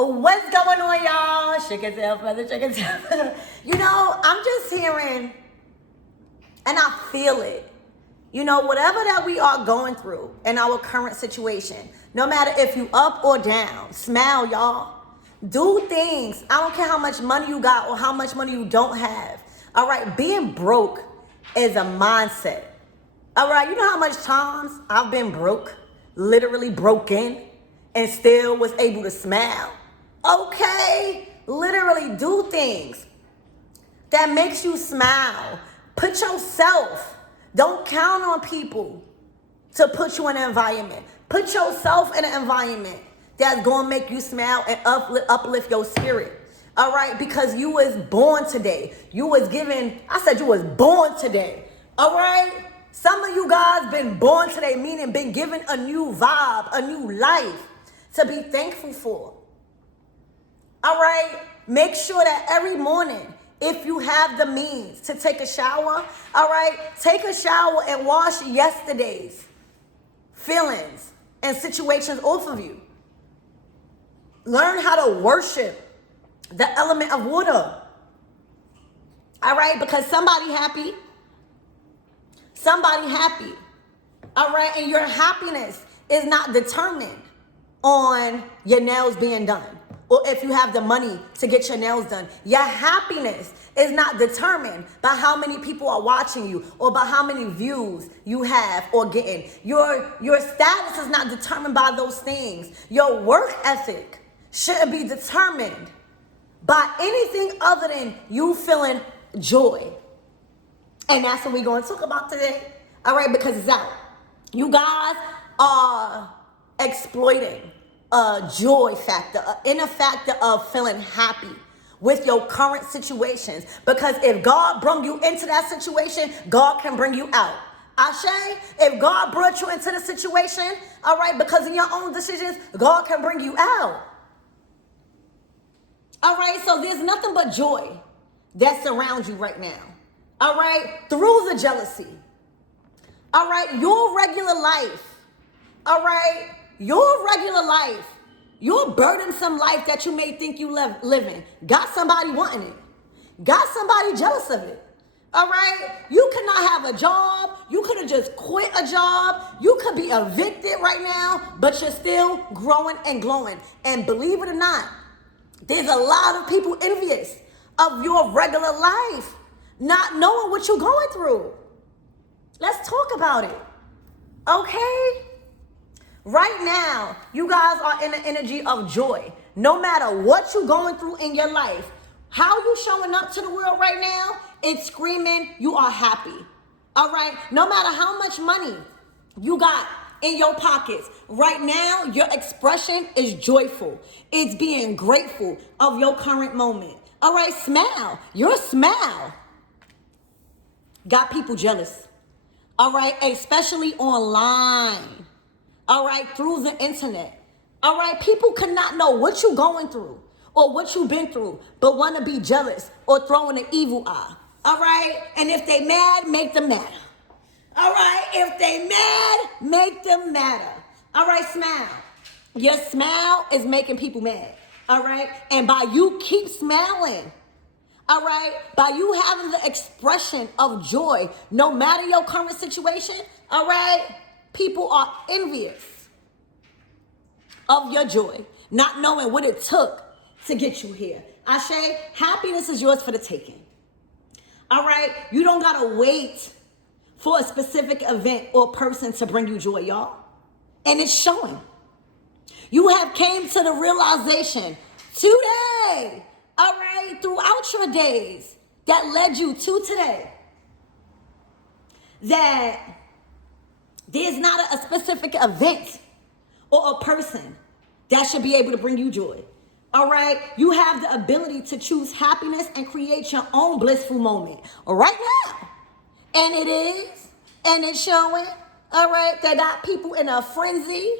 What's going on, y'all? Chicken tail feather, chicken tail feather. I'm just hearing, and I feel it. Whatever that we are going through in our current situation, no matter if you up or down, smile, y'all. Do things. I don't care how much money you got or how much money you don't have. All right, being broke is a mindset. All right, you know how much times I've been broke, literally broken, and still was able to smile? Okay, literally do things that makes you smile. Put yourself. Don't count on people to put you in an environment. Put yourself in an environment that's going to make you smile and uplift your spirit. All right, because you was born today. You was born today. All right? Some of you guys been born today, meaning been given a new vibe, a new life to be thankful for. All right? Make sure that every morning, if you have the means to take a shower, all right, take a shower and wash yesterday's feelings and situations off of you. Learn how to worship the element of water. All right, because somebody happy. All right, and your happiness is not determined on your nails being done or if you have the money to get your nails done. Your happiness is not determined by how many people are watching you or by how many views you have or getting. Your status is not determined by those things. Your work ethic shouldn't be determined by anything other than you feeling joy. And that's what we're going to talk about today. All right, because it's out. You guys are exploiting a joy factor, an inner factor of feeling happy with your current situations. Because if God brought you into that situation, God can bring you out. Ashe, if God brought you into the situation, all right, because of your own decisions, God can bring you out. All right, so there's nothing but joy that surrounds you right now. All right, through the jealousy. All right, your regular life. All right, your regular life, your burdensome life that you may think you living, got somebody wanting it, got somebody jealous of it. All right, you could not have a job. You could have just quit a job. You could be evicted right now, but you're still growing and glowing. And believe it or not, there's a lot of people envious of your regular life, not knowing what you're going through. Let's talk about it, okay? Right now, you guys are in the energy of joy. No matter what you're going through in your life, how you showing up to the world right now, it's screaming you are happy, all right? No matter how much money you got in your pockets, right now, your expression is joyful. It's being grateful of your current moment. All right, smile. Your smile got people jealous. All right, especially online. All right, through the internet. All right, people cannot know what you're going through or what you've been through, but want to be jealous or throwing an evil eye. All right, and if they mad, make them mad. All right, if they mad, make them madder. All right, smile. Your smile is making people mad. All right, and by you keep smiling, all right, by you having the expression of joy, no matter your current situation, all right, people are envious of your joy, not knowing what it took to get you here. Ashe, happiness is yours for the taking. All right, you don't gotta wait for a specific event or person to bring you joy, y'all. And it's showing. You have came to the realization today, all right, throughout your days that led you to today, that there's not a specific event or a person that should be able to bring you joy. All right, you have the ability to choose happiness and create your own blissful moment right now. And it is, and it's showing, all right, that got people in a frenzy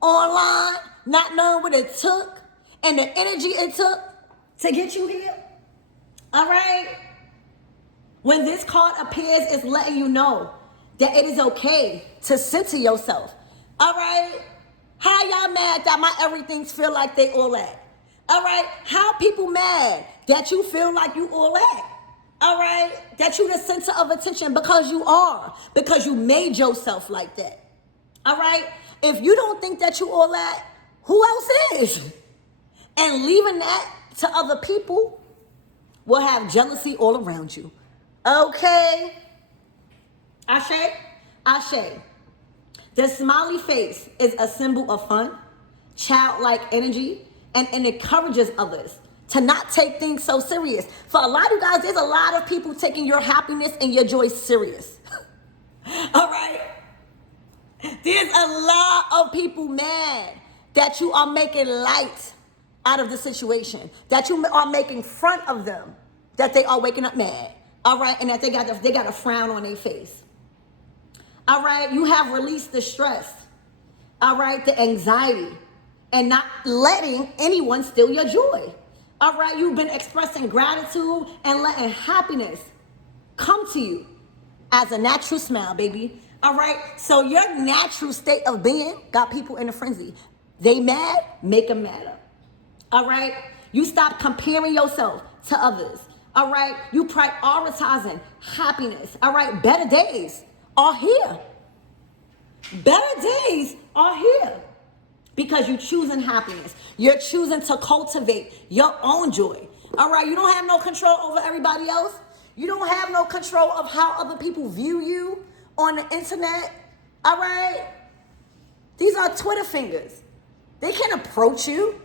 online, not knowing what it took and the energy it took to get you here. All right. When this card appears, it's letting you know that it is okay to center yourself. All right. How y'all mad that my everythings feel like they all at? All right? How people mad that you feel like you all that? All right? That you the center of attention because you are. Because you made yourself like that. All right? If you don't think that you all that, who else is? And leaving that to other people will have jealousy all around you. Okay? Ashe? Ashe. The smiley face is a symbol of fun, childlike energy, and it encourages others to not take things so serious. For a lot of you guys, there's a lot of people taking your happiness and your joy serious. All right? There's a lot of people mad that you are making light out of the situation, that you are making fun of them, that they are waking up mad. All right? And that they got a frown on their face. All right? You have released the stress. All right? The anxiety. And not letting anyone steal your joy. All right, you've been expressing gratitude and letting happiness come to you as a natural smile, baby. All right, so your natural state of being got people in a frenzy. They mad, make them madder. All right, you stop comparing yourself to others. All right, you prioritizing happiness. All right, better days are here. Better days are here. Because you're choosing happiness. You're choosing to cultivate your own joy. All right? You don't have no control over everybody else. You don't have no control of how other people view you on the internet. All right? These are Twitter fingers. They can't approach you.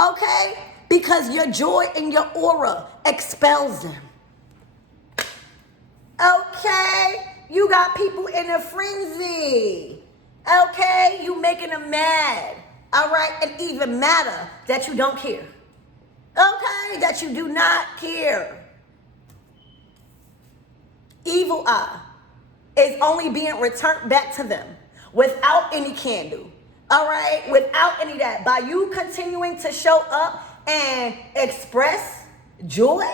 Okay? Because your joy and your aura expels them. Okay? You got people in a frenzy. Okay, you making them mad. All right, and even madder that you don't care. Okay, that you do not care. Evil eye is only being returned back to them without any candle. All right, without any of that. By you continuing to show up and express joy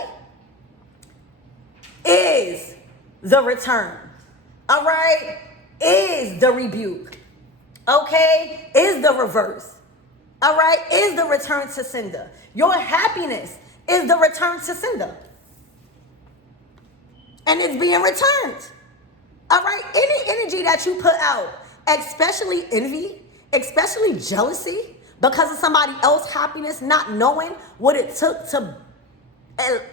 is the return. All right, is the rebuke. Okay, is the reverse. All right, is the return to sender. Your happiness is the return to sender. And it's being returned. All right, any energy that you put out, especially envy, especially jealousy, because of somebody else's happiness, not knowing what it took to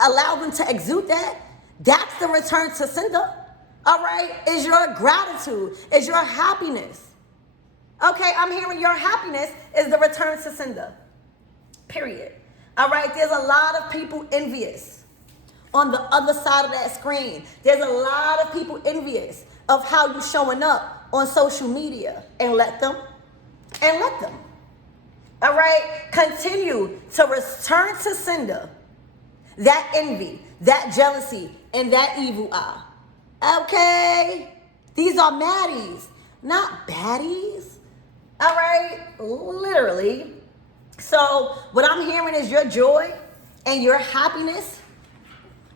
allow them to exude that, that's the return to sender. All right, is your gratitude, is your happiness. Okay, I'm hearing your happiness is the return to sender. Period. All right, there's a lot of people envious on the other side of that screen. There's a lot of people envious of how you showing up on social media. And let them. All right, continue to return to sender that envy, that jealousy, and that evil eye. Okay, these are maddies, not baddies. All right, literally. So what I'm hearing is your joy and your happiness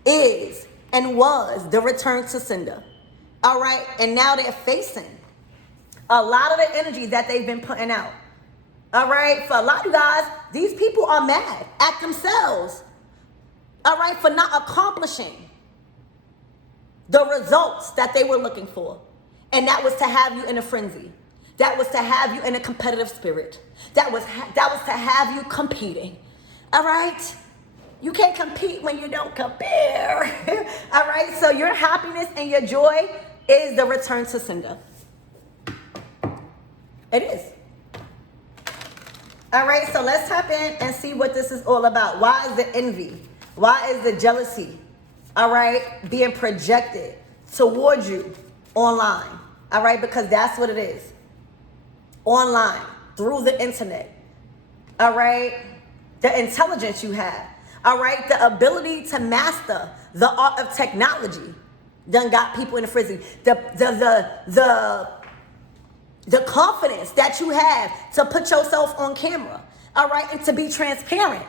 is and was the return to sender. All right, and now they're facing a lot of the energy that they've been putting out. All right, for a lot of you guys, these people are mad at themselves. All right, for not accomplishing the results that they were looking for. And that was to have you in a frenzy. That was to have you in a competitive spirit. That was to have you competing. All right? You can't compete when you don't compare. All right? So your happiness and your joy is the return to sender. It is. All right? So let's tap in and see what this is all about. Why is the envy? Why is the jealousy, all right, being projected towards you online? All right? Because that's what it is. Online, through the internet, all right? The intelligence you have, all right? The ability to master the art of technology done got people in a frenzy. The confidence that you have to put yourself on camera, all right? And to be transparent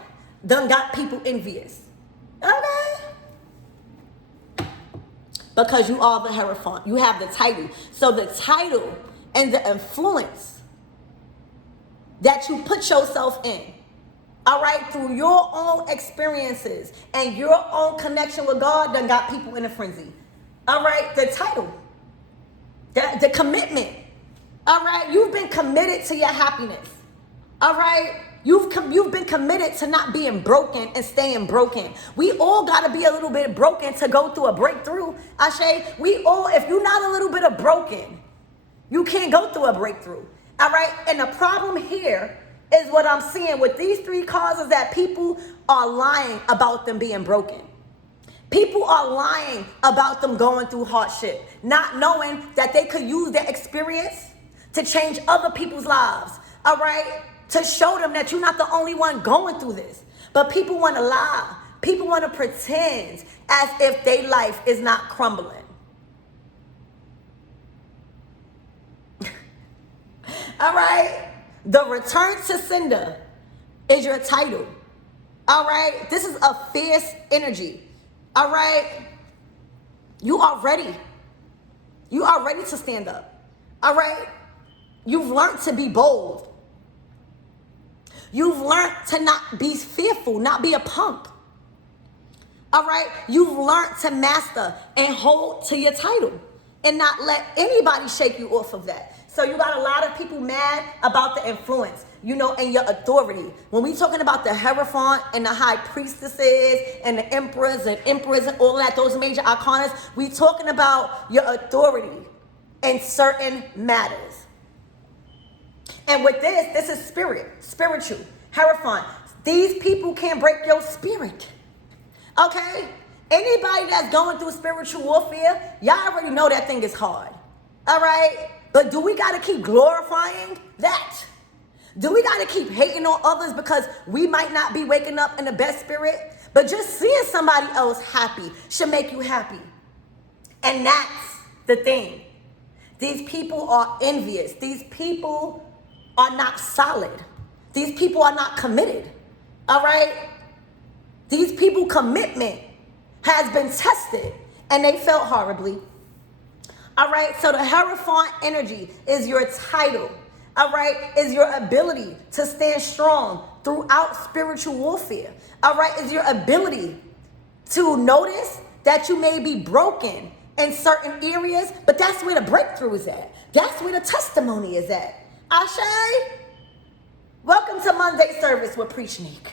done got people envious, okay? Because you are the Hierophant. You have the title. So the title and the influence that you put yourself in, all right, through your own experiences and your own connection with God done got people in a frenzy. All right, the title, the commitment. All right, you've been committed to your happiness. All right, you've been committed to not being broken and staying broken. We all got to be a little bit broken to go through a breakthrough. Ashe, we all, if you're not a little bit of broken, you can't go through a breakthrough. All right, and the problem here is what I'm seeing with these three causes, that people are lying about them being broken. People are lying about them going through hardship, not knowing that they could use their experience to change other people's lives, all right? To show them that you're not the only one going through this. But people want to lie. People want to pretend as if their life is not crumbling. All right? The return to sender is your title. All right? This is a fierce energy. All right? You are ready. You are ready to stand up. All right? You've learned to be bold. You've learned to not be fearful, not be a punk. All right? You've learned to master and hold to your title and not let anybody shake you off of that. So you got a lot of people mad about the influence, you know, and your authority. When we talking about the Hierophant and the High Priestesses and the Emperors and all that, those major arcanas, we talking about your authority in certain matters. And with this is spiritual, Hierophant. These people can't break your spirit, okay? Anybody that's going through spiritual warfare, y'all already know that thing is hard, all right? But do we got to keep glorifying that? Do we got to keep hating on others because we might not be waking up in the best spirit? But just seeing somebody else happy should make you happy. And that's the thing. These people are envious. These people are not solid. These people are not committed. All right? These people commitment has been tested and they felt horribly. All right? So the Hierophant energy is your title. All right? Is your ability to stand strong throughout spiritual warfare. All right? Is your ability to notice that you may be broken in certain areas, but that's where the breakthrough is at. That's where the testimony is at. Ashe, welcome to Monday service with Preachnik.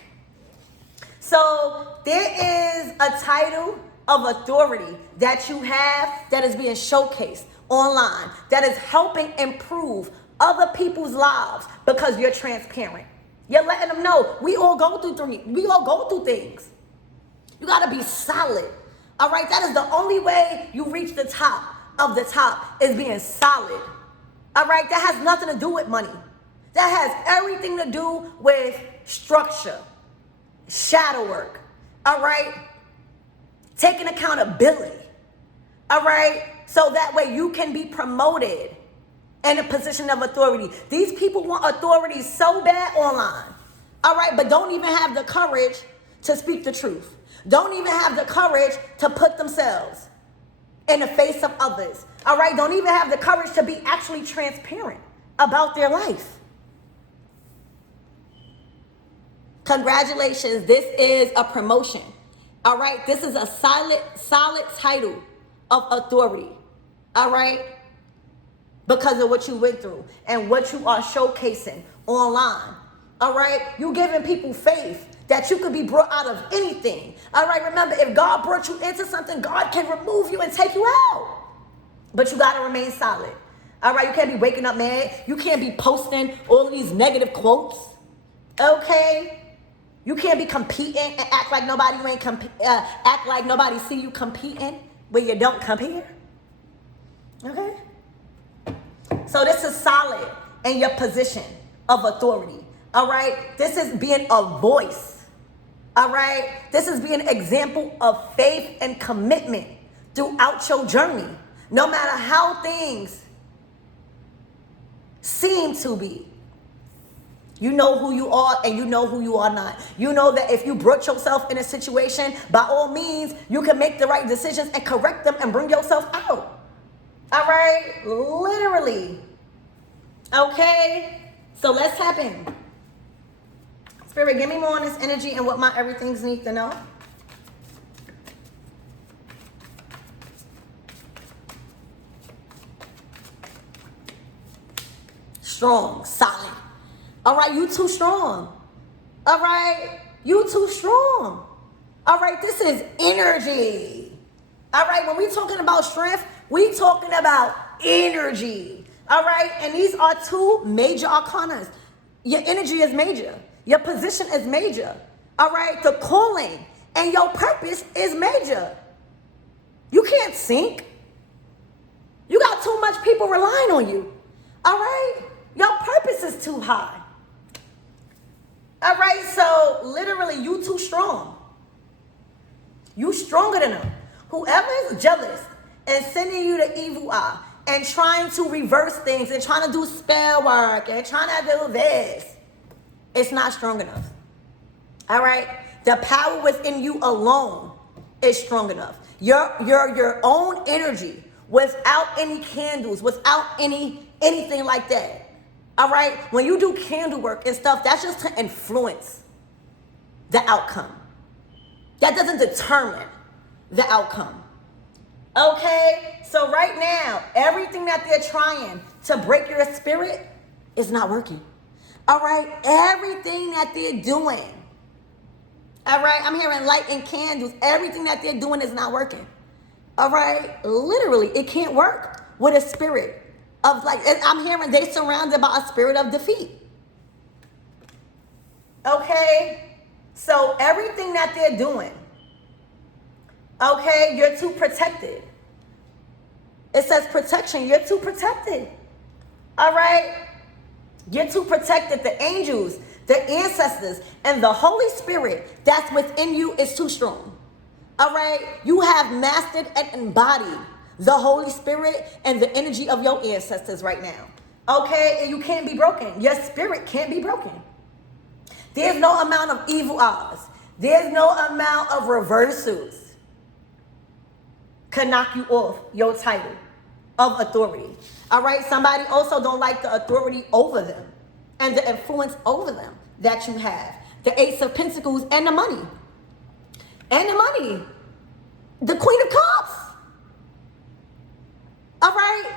So there is a title of authority that you have that is being showcased online, that is helping improve other people's lives because you're transparent. You're letting them know we all go through things. You got to be solid. All right, that is the only way you reach the top of the top, is being solid. All right, that has nothing to do with money. That has everything to do with structure, shadow work. All right, taking accountability. All right, so that way you can be promoted in a position of authority. These people want authority so bad online. All right, but don't even have the courage to speak the truth. Don't even have the courage to put themselves in the face of others. All right, don't even have the courage to be actually transparent about their life. Congratulations, this is a promotion. All right, this is a solid title of authority. All right, because of what you went through and what you are showcasing online. All right, you giving people faith that you could be brought out of anything. All right, remember, if God brought you into something, God can remove you and take you out. But you got to remain solid. All right, you can't be waking up mad. You can't be posting all of these negative quotes. Okay? You can't be competing and act like nobody see you competing when you don't compete. Okay? So this is solid in your position of authority. All right? This is being a voice. All right? This is being an example of faith and commitment throughout your journey. No matter how things seem to be. You know who you are and you know who you are not. You know that if you brought yourself in a situation, by all means, you can make the right decisions and correct them and bring yourself out. All right? Literally. Okay? So let's tap in. Spirit, give me more on this energy and what my everythings need to know. Strong, solid. All right, you too strong. All right, you too strong. All right, this is energy. All right, when we talking about strength, we talking about energy. All right, and these are two major arcanas. Your energy is major. Your position is major. All right, the calling and your purpose is major. You can't sink. You got too much people relying on you. All right, your purpose is too high. All right, so literally you too strong. You stronger than them. Whoever is jealous and sending you the evil eye and trying to reverse things and trying to do spell work and trying to do this, it's not strong enough. All right? The power within you alone is strong enough. Your own energy without any candles, without anything like that. All right? When you do candle work and stuff, that's just to influence the outcome. That doesn't determine the outcome. Okay? So right now, everything that they're trying to break your spirit is not working. All right? Everything that they're doing. All right? I'm hearing light and candles. Everything that they're doing is not working. All right? Literally, it can't work with a spirit of like, I'm hearing they surrounded by a spirit of defeat. Okay? So everything that they're doing, okay, you're too protected. It says protection. You're too protected. All right? You're too protected. The angels, the ancestors, and the Holy Spirit that's within you is too strong. All right? You have mastered and embodied the Holy Spirit and the energy of your ancestors right now. Okay? And you can't be broken. Your spirit can't be broken. There's no amount of evil eyes. There's no amount of reversals can knock you off your title of authority. All right? Somebody also don't like the authority over them and the influence over them that you have. The Ace of Pentacles and the money. And the money. The Queen of Cups. All right?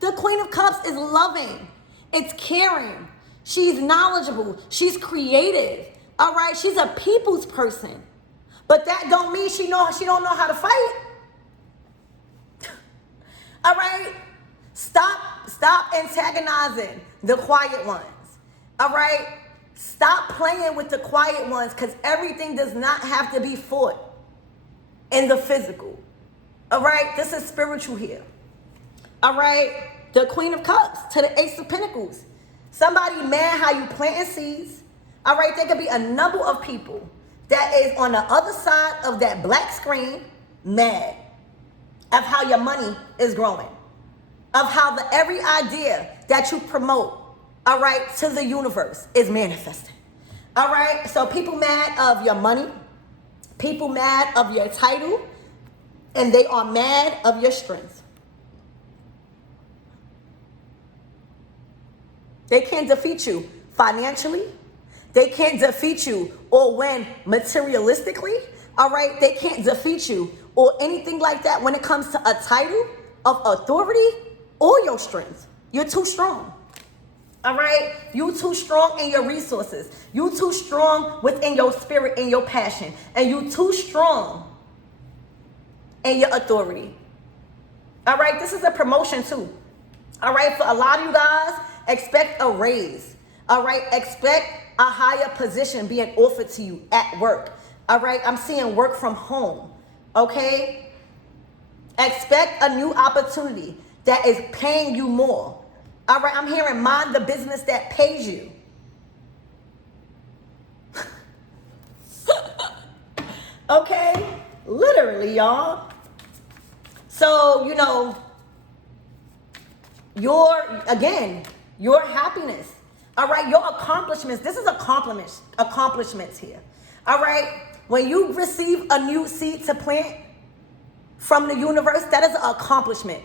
The Queen of Cups is loving. It's caring. She's knowledgeable. She's creative. All right? She's a people's person. But that don't mean she don't know how to fight. All right? Stop antagonizing the quiet ones. All right? Stop playing with the quiet ones, because everything does not have to be fought in the physical. All right? This is spiritual here. All right? The Queen of Cups to the Ace of Pentacles. Somebody mad how you planting seeds. All right? There could be a number of people that is on the other side of that black screen mad of how your money is growing, of how every idea that you promote, all right, to the universe is manifesting. All right? So people mad of your money, people mad of your title, and they are mad of your strength. They can't defeat you financially. They can't defeat you or win materialistically. All right? They can't defeat you or anything like that when it comes to a title of authority or your strength. You're too strong. All right? You too strong in your resources. You too strong within your spirit and your passion. And you too strong in your authority. All right? This is a promotion too. All right? For a lot of you guys, expect a raise. All right? Expect a higher position being offered to you at work. All right? I'm seeing work from home. Okay? Expect a new opportunity that is paying you more. All right? I'm hearing mind the business that pays you. Okay? Literally, y'all. So, your happiness. All right? Your accomplishments. This is accomplishments here. All right? When you receive a new seed to plant from the universe, that is an accomplishment,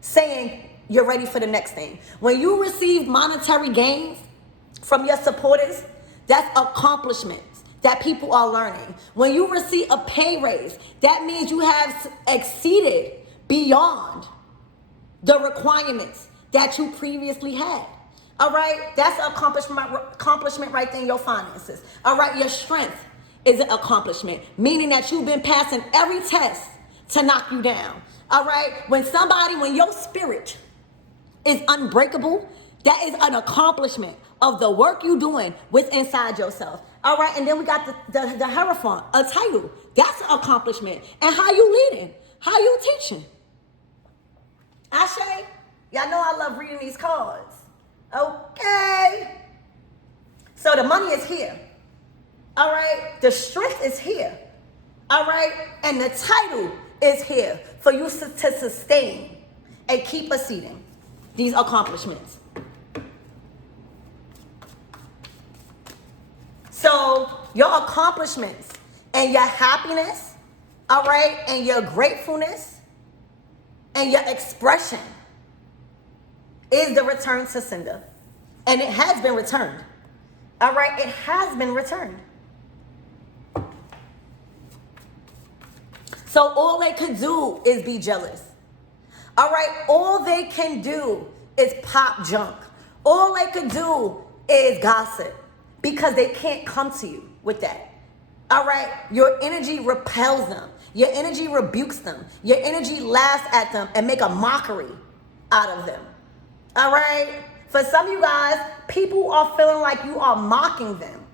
saying you're ready for the next thing. When you receive monetary gains from your supporters, That's accomplishments that people are learning. When you receive a pay raise, that means you have exceeded beyond the requirements that you previously had. All right, that's an accomplishment right there in your finances. All right, your strength is an accomplishment, meaning that you've been passing every test to knock you down. All right, when your spirit is unbreakable, that is an accomplishment of the work you're doing with inside yourself. All right, and then we got the Hierophant, a title. That's an accomplishment. And how you leading? How you teaching? Ashe, y'all know I love reading these cards. Okay. So the money is here. All right. The strength is here. All right. And the title is here for you to sustain and keep exceeding these accomplishments. So your accomplishments and your happiness, all right, and your gratefulness and your expression is the return to sender. And it has been returned. All right, it has been returned. So all they could do is be jealous. All right, all they can do is pop junk. All they could do is gossip because they can't come to you with that. All right, your energy repels them. Your energy rebukes them. Your energy laughs at them and make a mockery out of them. All right, for some of you guys, people are feeling like you are mocking them.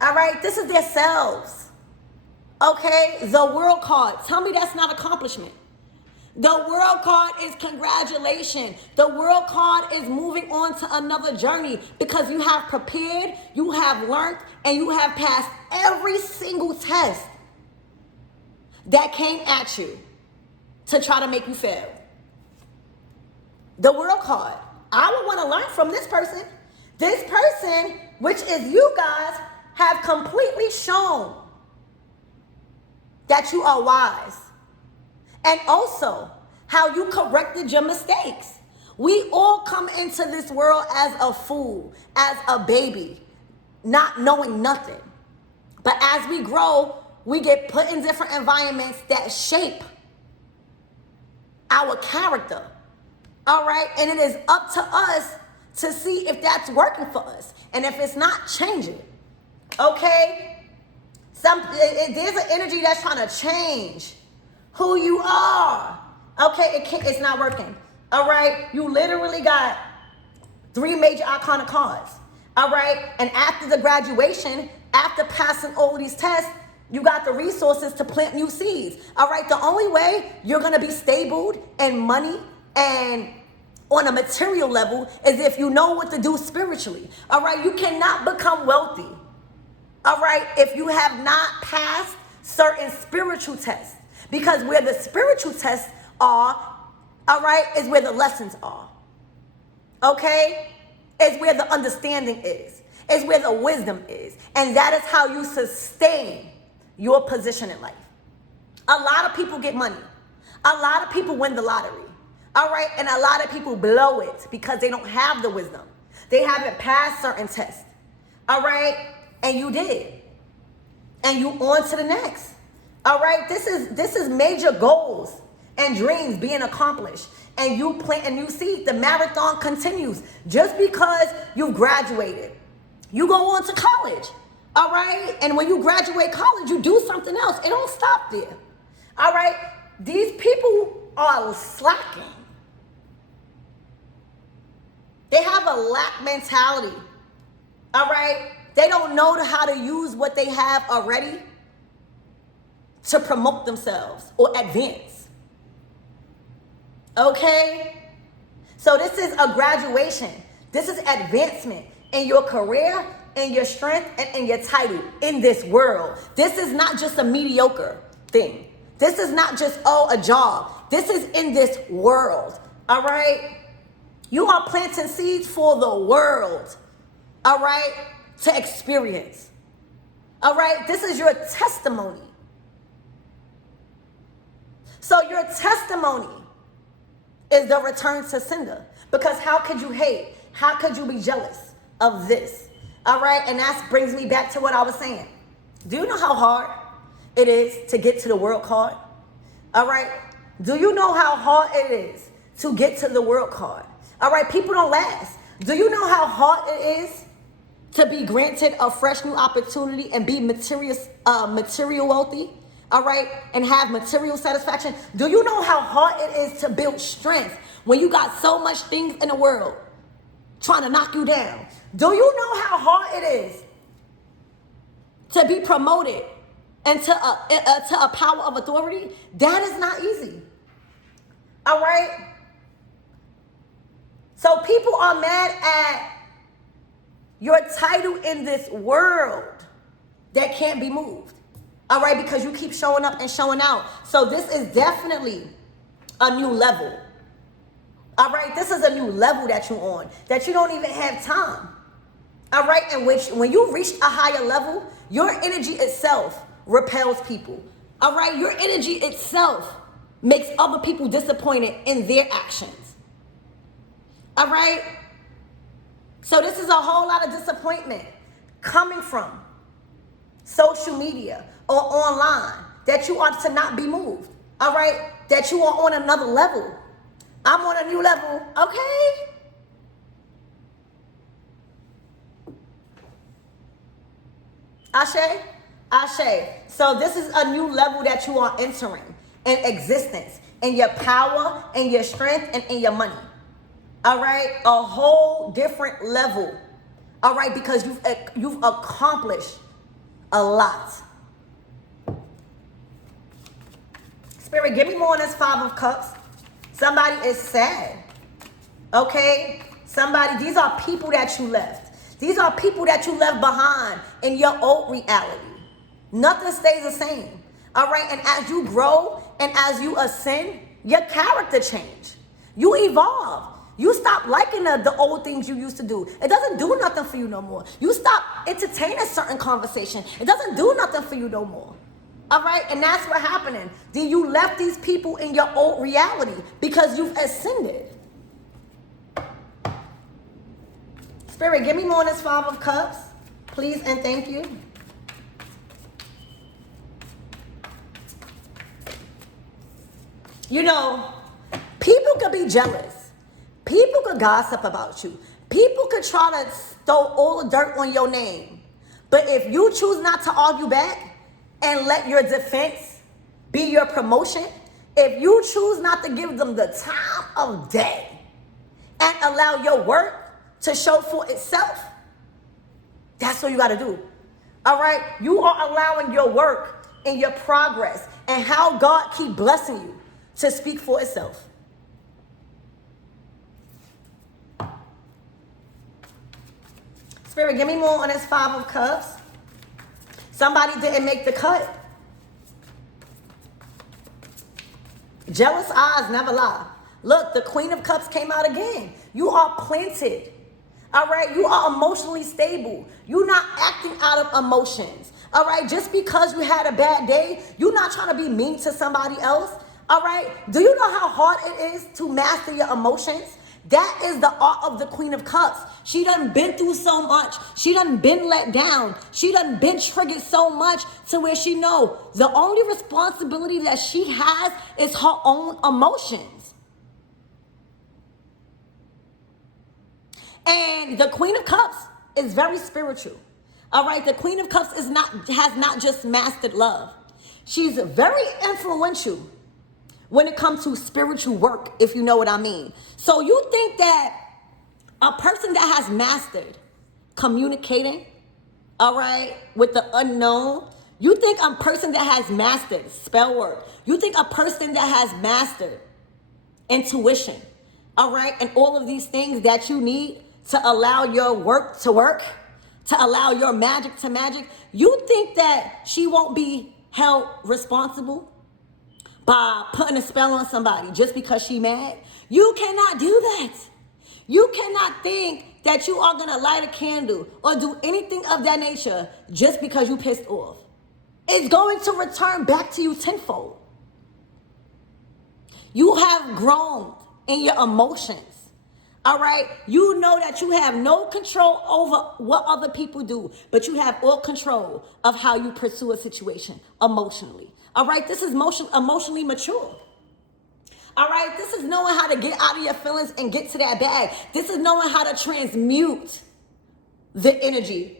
All right, this is their selves. Okay, the world card. Tell me that's not accomplishment. The world card is congratulations. The world card is moving on to another journey because you have prepared, you have learned, and you have passed every single test that came at you to try to make you fail. The world card. I would want to learn from this person. This person, which is you guys, have completely shown that you are wise. And also, how you corrected your mistakes. We all come into this world as a fool, as a baby, not knowing nothing. But as we grow, we get put in different environments that shape our character. All right? And it is up to us to see if that's working for us. And if it's not, change it. Okay? There's an energy that's trying to change who you are. Okay, it's not working. All right, you literally got 3 major arcana cards. All right, and after the graduation, after passing all of these tests, you got the resources to plant new seeds. All right, the only way you're gonna be stable in money and on a material level is if you know what to do spiritually. All right, you cannot become wealthy. All right, if you have not passed certain spiritual tests. Because where the spiritual tests are, all right, is where the lessons are. Okay? Is where the understanding is. Is where the wisdom is. And that is how you sustain your position in life. A lot of people get money. A lot of people win the lottery. All right? And a lot of people blow it because they don't have the wisdom. They haven't passed certain tests. All right? And you did. And you on to the next. All right? This is major goals and dreams being accomplished. And you plant and you see the marathon continues. Just because you graduated, you go on to college. All right? And when you graduate college, you do something else. It don't stop there. All right? These people are slacking. They have a lack mentality. All right? They don't know how to use what they have already to promote themselves or advance. Okay? So this is a graduation. This is advancement in your career, in your strength, and in your title in this world. This is not just a mediocre thing. This is not just, a job. This is in this world. All right? You are planting seeds for the world. All right? To experience. All right? This is your testimony. So your testimony is the return to sender. Because how could you hate? How could you be jealous of this? All right, and that brings me back to what I was saying. Do you know how hard it is to get to the world card? All right, do you know how hard it is to get to the world card? All right, people don't last. Do you know how hard it is to be granted a fresh new opportunity and be material wealthy? All right, and have material satisfaction? Do you know how hard it is to build strength when you got so much things in the world trying to knock you down? Do you know how hard it is to be promoted into a power of authority? That is not easy. All right? So people are mad at your title in this world that can't be moved. All right? Because you keep showing up and showing out. So this is definitely a new level. All right? This is a new level that you're on, that you don't even have time. All right? And when you reach a higher level, your energy itself repels people. All right? Your energy itself makes other people disappointed in their actions. All right? So this is a whole lot of disappointment coming from social media or online, that you ought to not be moved. All right? That you are on another level. I'm on a new level. Okay? Ashe? Ashe. So this is a new level that you are entering in existence, in your power, in your strength, and in your money. All right? A whole different level. All right? Because you've accomplished a lot. Spirit, give me more on this Five of Cups. Somebody is sad. Okay? Somebody, these are people that you left. These are people that you left behind in your old reality. Nothing stays the same. All right? And as you grow and as you ascend, your character change. You evolve. You stop liking the old things you used to do. It doesn't do nothing for you no more. You stop entertaining certain conversation. It doesn't do nothing for you no more. All right? And that's what's happening. Then you left these people in your old reality because you've ascended. Spirit, give me more on this Five of Cups, please and thank you. You know, people could be jealous. People could gossip about you. People could try to throw all the dirt on your name. But if you choose not to argue back and let your defense be your promotion, if you choose not to give them the time of day and allow your work to show for itself, that's what you got to do. All right? You are allowing your work and your progress and how God keep blessing you to speak for itself. Spirit, give me more on this Five of Cups. Somebody didn't make the cut. Jealous eyes never lie. Look, the Queen of Cups came out again. You are planted. All right? You are emotionally stable. You're not acting out of emotions. All right? Just because you had a bad day, you're not trying to be mean to somebody else. All right? Do you know how hard it is to master your emotions? That is the art of the Queen of Cups. She done been through so much. She done been let down. She done been triggered so much to where she know the only responsibility that she has is her own emotions. And the Queen of Cups is very spiritual. All right, the Queen of Cups has not just mastered love. She's very influential when it comes to spiritual work, if you know what I mean. So you think that a person that has mastered communicating, all right, with the unknown, you think a person that has mastered spell work, you think a person that has mastered intuition, all right, and all of these things that you need to allow your work, to allow your magic to magic, you think that she won't be held responsible by putting a spell on somebody just because she mad? You cannot do that. You cannot think that you are going to light a candle or do anything of that nature just because you pissed off. It's going to return back to you tenfold. You have grown in your emotions. All right, you know that you have no control over what other people do, but you have all control of how you pursue a situation emotionally. All right, this is emotionally mature. All right, this is knowing how to get out of your feelings and get to that bag. This is knowing how to transmute the energy,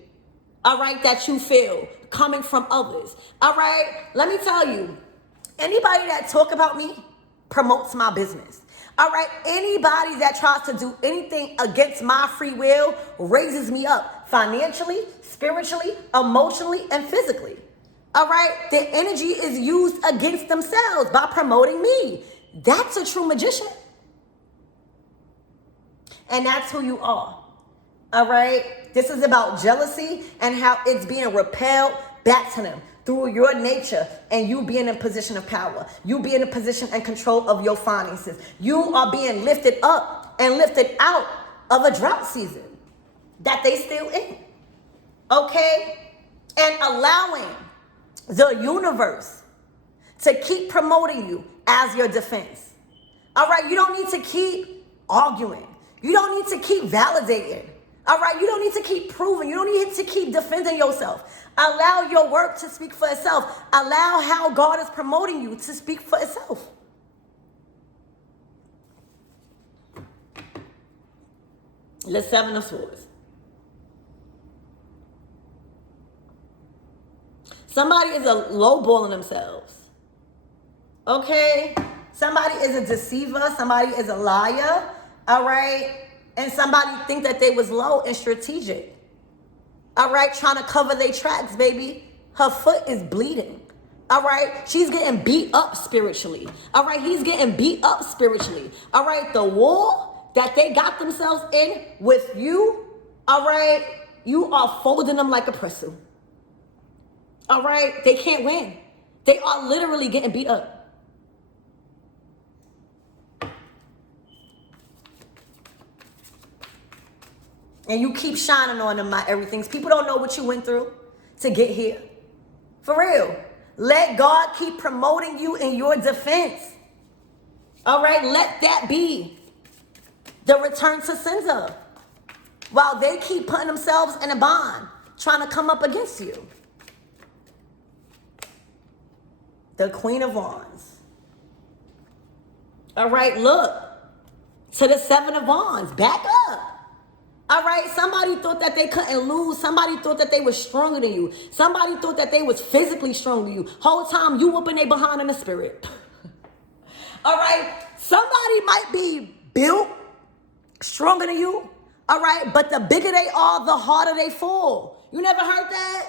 all right, that you feel coming from others. All right, let me tell you, anybody that talk about me promotes my business. All right, anybody that tries to do anything against my free will raises me up financially, spiritually, emotionally, and physically. All right, their energy is used against themselves by promoting me. That's a true magician. And that's who you are. All right, this is about jealousy and how it's being repelled back to them through your nature, and you being in a position of power. You being in a position and control of your finances. You are being lifted up and lifted out of a drought season that they still in. Okay? And allowing the universe to keep promoting you as your defense. All right? You don't need to keep arguing. You don't need to keep validating. All right? You don't need to keep proving. You don't need to keep defending yourself. Allow your work to speak for itself. Allow how God is promoting you to speak for itself. The Seven of Swords. Somebody is lowballing themselves. Okay? Somebody is a deceiver. Somebody is a liar. All right? And somebody think that they was low and strategic. All right, trying to cover their tracks, baby. Her foot is bleeding. All right, she's getting beat up spiritually. All right, he's getting beat up spiritually. All right, the war that they got themselves in with you, all right, you are folding them like a pretzel. All right, they can't win. They are literally getting beat up. And you keep shining on them, my everythings. People don't know what you went through to get here. For real. Let God keep promoting you in your defense. All right? Let that be the return to sender. While they keep putting themselves in a bond, trying to come up against you. The Queen of Wands. All right, look. To the Seven of Wands. Back up. All right, somebody thought that they couldn't lose. Somebody thought that they were stronger than you. Somebody thought that they was physically stronger than you. Whole time you whooping their behind in the spirit. All right, somebody might be built stronger than you. All right, but the bigger they are, the harder they fall. You never heard that?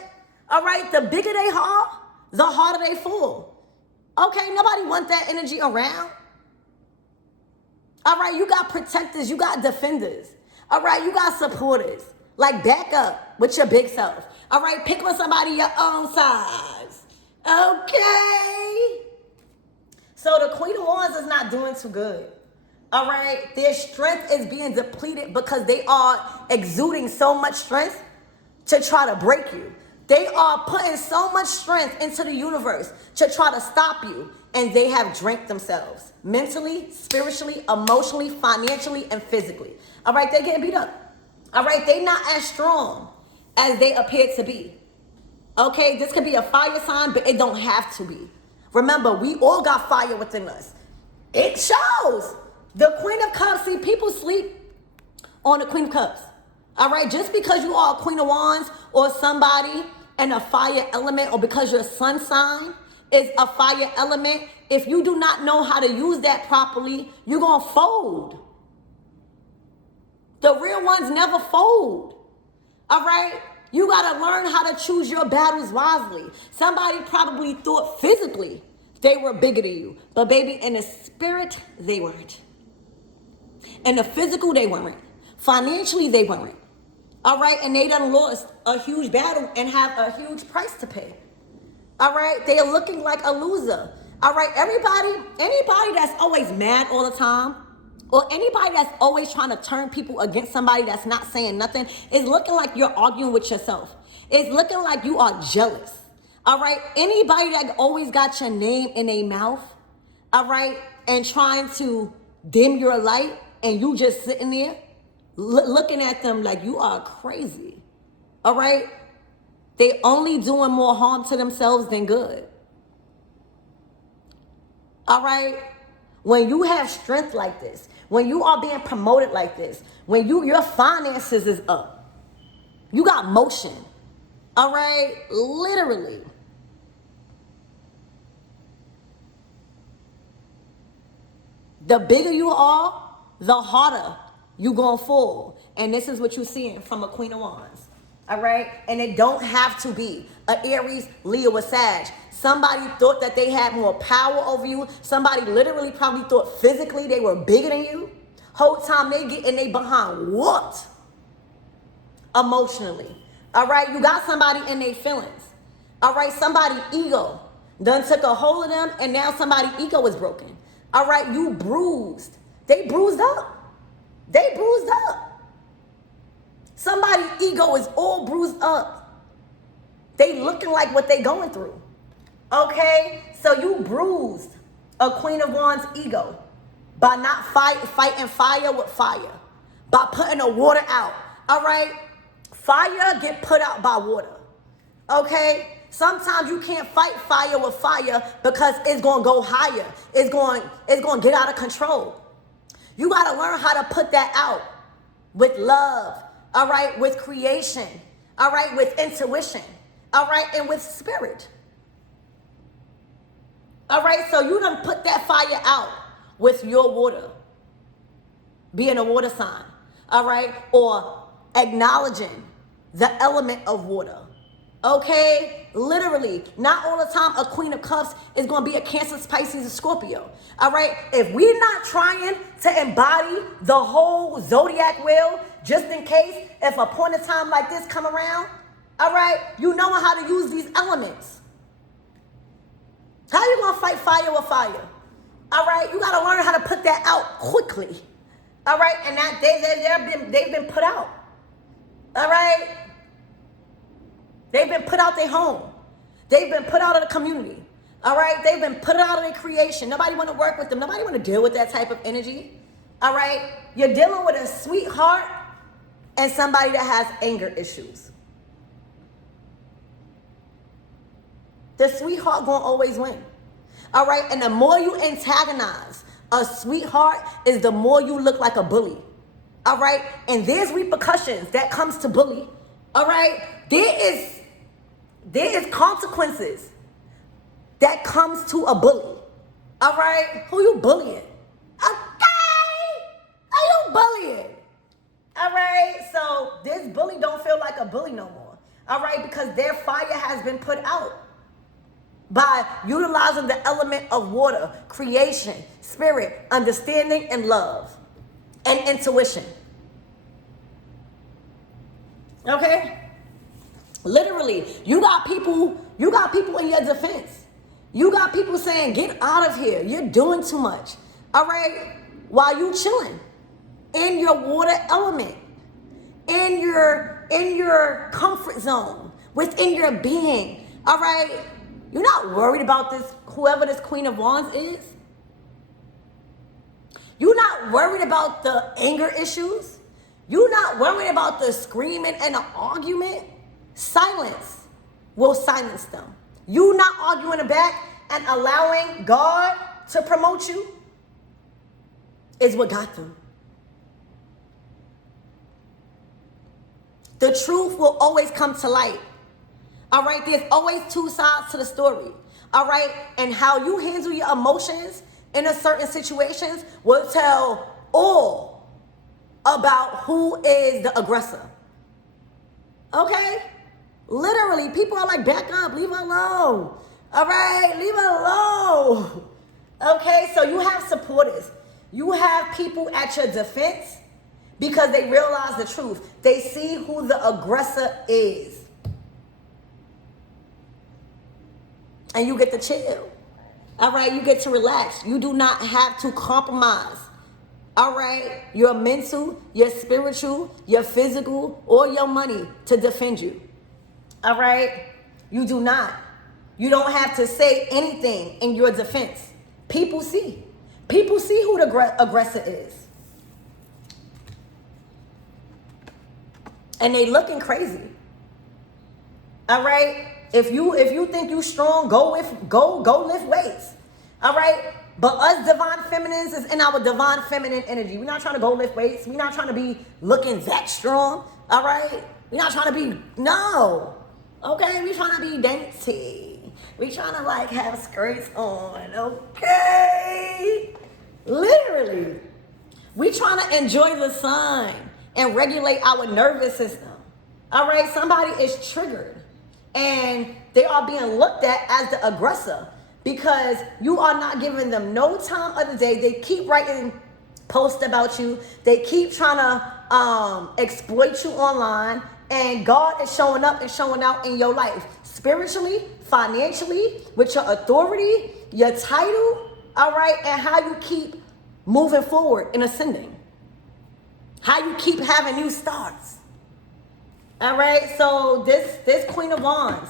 All right, the bigger they are, the harder they fall. Okay, nobody want that energy around. All right, you got protectors, you got defenders. All right, you got supporters. Like, back up with your big self. All right, pick with somebody your own size. Okay. So the Queen of Wands is not doing too good. All right, their strength is being depleted because they are exuding so much strength to try to break you. They are putting so much strength into the universe to try to stop you. And they have drank themselves mentally, spiritually, emotionally, financially, and physically. All right, they're getting beat up. All right, they're not as strong as they appear to be. Okay, this could be a fire sign, but it don't have to be. Remember, we all got fire within us. It shows. The Queen of Cups, see, people sleep on the Queen of Cups. All right, just because you are a Queen of Wands or somebody in a fire element, or because your sun sign is a fire element, if you do not know how to use that properly, you're going to fold. The real ones never fold. All right? You got to learn how to choose your battles wisely. Somebody probably thought physically they were bigger than you. But baby, in the spirit, they weren't. In the physical, they weren't. Financially, they weren't. All right? And they done lost a huge battle and have a huge price to pay. All right? They are looking like a loser. All right? Anybody that's always mad all the time, or anybody that's always trying to turn people against somebody that's not saying nothing, is looking like you're arguing with yourself. It's looking like you are jealous. All right? Anybody that always got your name in their mouth, all right, and trying to dim your light, and you just sitting there looking at them like you are crazy. All right? They only doing more harm to themselves than good. All right? When you have strength like this, when you are being promoted like this, when your finances is up, you got motion. All right? Literally. The bigger you are, the harder you gonna fall. And this is what you're seeing from a Queen of Wands. All right? And it don't have to be a Aries, Leo, or Sag. Somebody thought that they had more power over you. Somebody literally probably thought physically they were bigger than you. Whole time they get in they behind whooped emotionally. All right? You got somebody in their feelings. All right? Somebody ego done took a hold of them, and now somebody ego is broken. All right? You bruised. They bruised up. They bruised up. Somebody ego is all bruised up. They looking like what they going through. Okay? So you bruised a Queen of Wands ego by not fighting fire with fire. By putting the water out. All right? Fire get put out by water. Okay? Sometimes you can't fight fire with fire because it's going to go higher. It's going to get out of control. You got to learn how to put that out with love. All right, with creation, all right, with intuition, all right, and with spirit. All right, so you done put that fire out with your water, being a water sign, all right, or acknowledging the element of water. Okay, literally, not all the time a Queen of Cups is going to be a Cancer, Pisces, or Scorpio. All right, if we're not trying to embody the whole zodiac wheel, just in case if a point of time like this come around, all right, you know how to use these elements. How you going to fight fire with fire? All right, you got to learn how to put that out quickly. All right, and that they've been put out. All right. They've been put out their home. They've been put out of the community. All right? They've been put out of their creation. Nobody want to work with them. Nobody want to deal with that type of energy. All right? You're dealing with a sweetheart and somebody that has anger issues. The sweetheart gonna always win. All right? And the more you antagonize a sweetheart is the more you look like a bully. All right? And there's repercussions that comes to bully. All right? There is consequences that comes to a bully. All right? Who you bullying? Okay? Are you bullying? All right? So this bully don't feel like a bully no more. All right? Because their fire has been put out by utilizing the element of water, creation, spirit, understanding, and love, and intuition. Okay? Literally, you got people in your defense. You got people saying, get out of here. You're doing too much. All right? While you chilling in your water element, in your comfort zone, within your being. All right? You're not worried about this, whoever this Queen of Wands is. You're not worried about the anger issues. You're not worried about the screaming and the argument. Silence will silence them. You not arguing back and allowing God to promote you is what got them. The truth will always come to light. All right, there's always two sides to the story. All right, and how you handle your emotions in a certain situations will tell all about who is the aggressor. Okay? Literally, people are like, back up, leave her alone. All right, leave her alone. Okay, so you have supporters. You have people at your defense because they realize the truth. They see who the aggressor is. And you get to chill. All right, you get to relax. You do not have to compromise. All right, your mental, your spiritual, your physical, or your money to defend you. All right, you do not. You don't have to say anything in your defense. People see. People see who the aggressor is. and they looking crazy. All right? If you think you strong, go lift weights. All right? But us divine feminines is in our divine feminine energy. We're not trying to go lift weights. We're not trying to be looking that strong. All right? We're not trying to be, no. Okay? We're trying to be dainty. We're trying to like have skirts on. Okay? Literally. We're trying to enjoy the sun and regulate our nervous system. All right? Somebody is triggered. And they are being looked at as the aggressor because you are not giving them no time of the day. They keep writing posts about you. They keep trying to exploit you online. And God is showing up and showing out in your life. Spiritually, financially, with your authority, your title, all right? And how you keep moving forward and ascending. How you keep having new starts. All right, so this Queen of Wands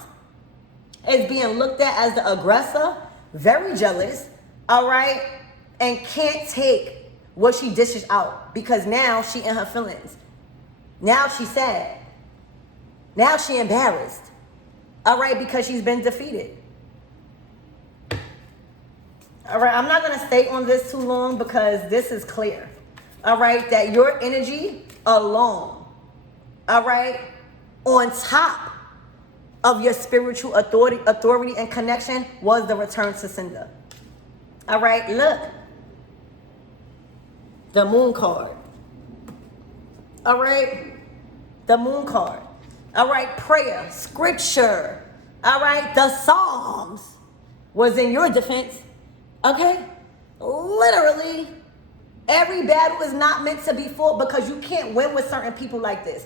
is being looked at as the aggressor, very jealous, all right, and can't take what she dishes out because now she in her feelings. Now she's sad. Now she embarrassed, all right, because she's been defeated. All right, I'm not going to stay on this too long because this is clear, all right, that your energy alone, all right, on top of your spiritual authority and connection was the return to sender. All right, look. The moon card. All right, the moon card. All right, prayer, scripture. All right, the Psalms was in your defense. Okay, literally, every battle is not meant to be fought because you can't win with certain people like this.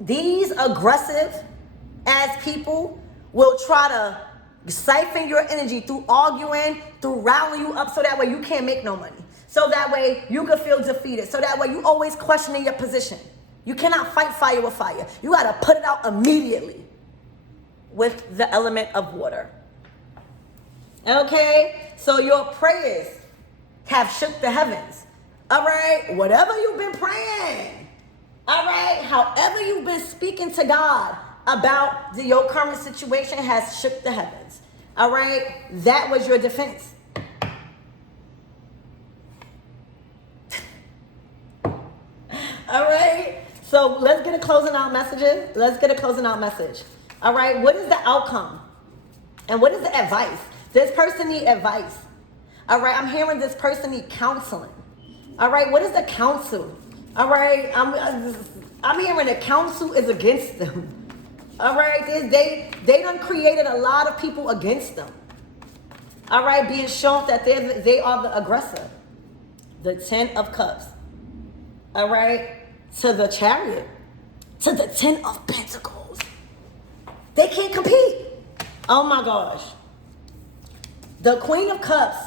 These aggressive ass people will try to siphon your energy through arguing, through rallying you up so that way you can't make no money. So that way you can feel defeated. So that way you always questioning your position. You cannot fight fire with fire. You got to put it out immediately with the element of water. Okay? So your prayers have shook the heavens. All right? Whatever you've been praying. All right, however you've been speaking to God about your current situation has shook the heavens. All right, that was your defense. All right, so let's get a closing out message. All right, what is the outcome? And what is the advice? This person needs advice. All right, I'm hearing this person need counseling. All right, what is the counsel? All right, I'm hearing the council is against them. All right, they done created a lot of people against them. All right, being shown that they are the aggressor. The 10 of Cups. All right, to the Chariot, to the 10 of Pentacles. They can't compete. Oh my gosh. The Queen of Cups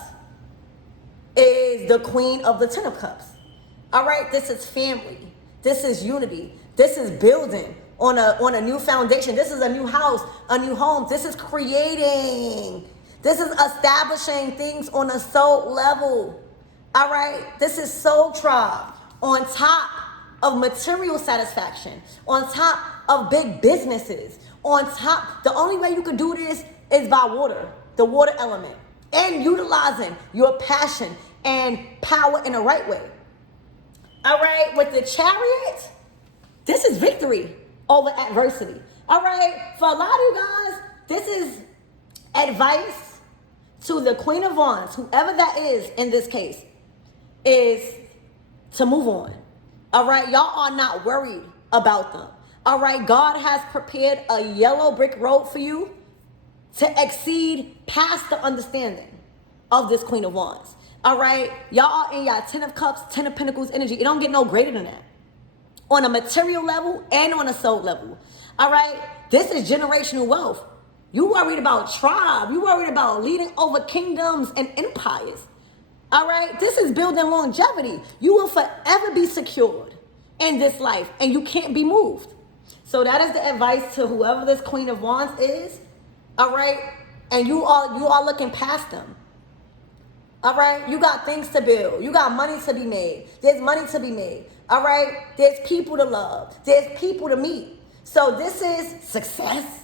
is the Queen of the 10 of Cups. All right, this is family. This is unity. This is building on a new foundation. This is a new house, a new home. This is creating. This is establishing things on a soul level. All right, this is soul tribe on top of material satisfaction, on top of big businesses, on top. The only way you can do this is by water, the water element, and utilizing your passion and power in the right way. All right, with the Chariot, this is victory over adversity. All right, for a lot of you guys, this is advice to the Queen of Wands, whoever that is in this case, is to move on. All right, y'all are not worried about them. All right, God has prepared a yellow brick road for you to exceed past the understanding of this Queen of Wands. All right, y'all are in y'all 10 of Cups, 10 of Pentacles energy. It don't get no greater than that. On a material level and on a soul level. All right, this is generational wealth. You worried about tribe. You worried about leading over kingdoms and empires. All right, this is building longevity. You will forever be secured in this life and you can't be moved. So that is the advice to whoever this Queen of Wands is. All right, and you are looking past them. All right? You got things to build. You got money to be made. There's money to be made. All right? There's people to love. There's people to meet. So this is success.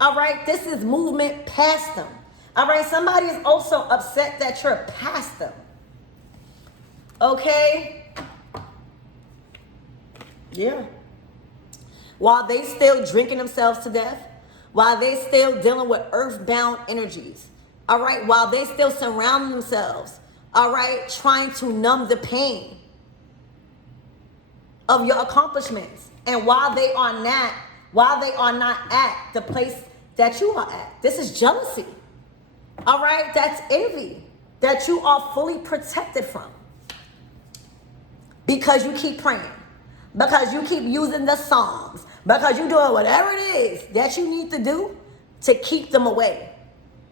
All right? This is movement past them. All right? Somebody is also upset that you're past them. Okay? Yeah. While they still drinking themselves to death, while they still dealing with earthbound energies, all right, while they still surrounding themselves, all right, trying to numb the pain of your accomplishments, and while they are not at the place that you are at. This is jealousy, all right? That's envy that you are fully protected from because you keep praying, because you keep using the Psalms, because you're doing whatever it is that you need to do to keep them away.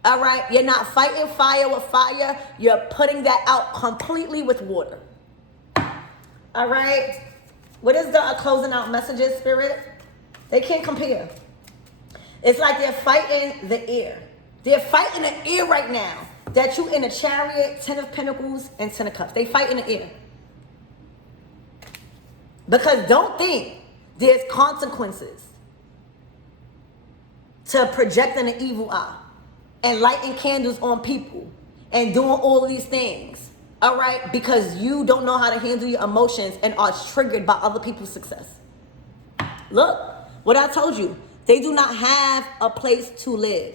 All right? You're not fighting fire with fire. You're putting that out completely with water. All right? What is the closing out messages, Spirit? They can't compare. It's like they're fighting the air. They're fighting the air right now. That you in a Chariot, 10 of Pentacles, and 10 of Cups. They fight in the air. Because don't think there's consequences to projecting an evil eye and lighting candles on people and doing all of these things, all right? Because you don't know how to handle your emotions and are triggered by other people's success. Look, what I told you, they do not have a place to live,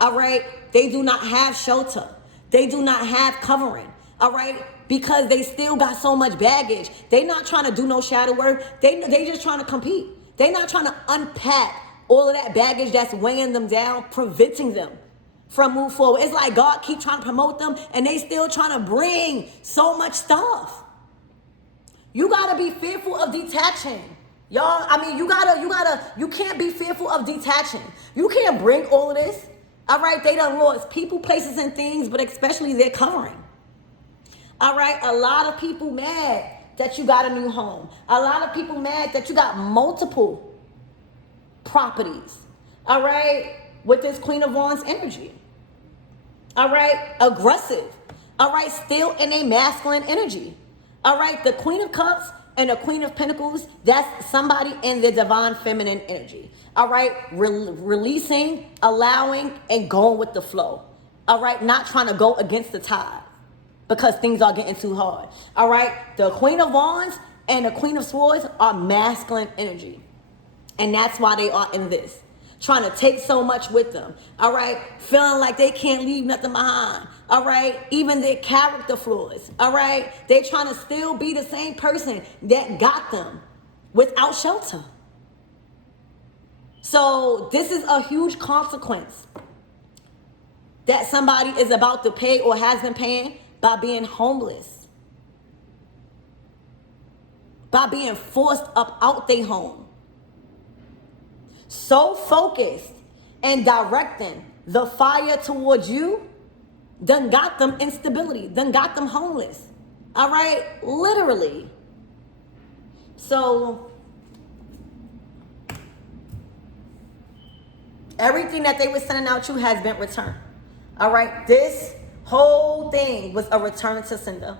all right? They do not have shelter. They do not have covering, all right? Because they still got so much baggage. They not trying to do no shadow work. They just trying to compete. They not trying to unpack all of that baggage that's weighing them down, preventing them from move forward. It's like God keep trying to promote them and they still trying to bring so much stuff. You gotta be fearful of detaching. Y'all, I mean, you can't be fearful of detaching. You can't bring all of this. All right, they done lost people, places, and things, but especially their covering. All right, a lot of people mad that you got a new home. A lot of people mad that you got multiple properties. All right, with this Queen of Wands energy. All right, aggressive. All right, still in a masculine energy. All right, the Queen of Cups and the Queen of Pentacles, that's somebody in the divine feminine energy. All right, releasing, allowing, and going with the flow. All right, not trying to go against the tide because things are getting too hard. All right, the Queen of Wands and the Queen of Swords are masculine energy. And that's why they are in this. Trying to take so much with them. All right, feeling like they can't leave nothing behind. All right, even their character flaws. All right, they trying to still be the same person that got them without shelter. So this is a huge consequence that somebody is about to pay or has been paying by being homeless, by being forced up out their home. So focused and directing the fire towards you, done got them instability, done got them homeless. All right, literally. So everything that they were sending out you has been returned. All right, this whole thing was a return to sender.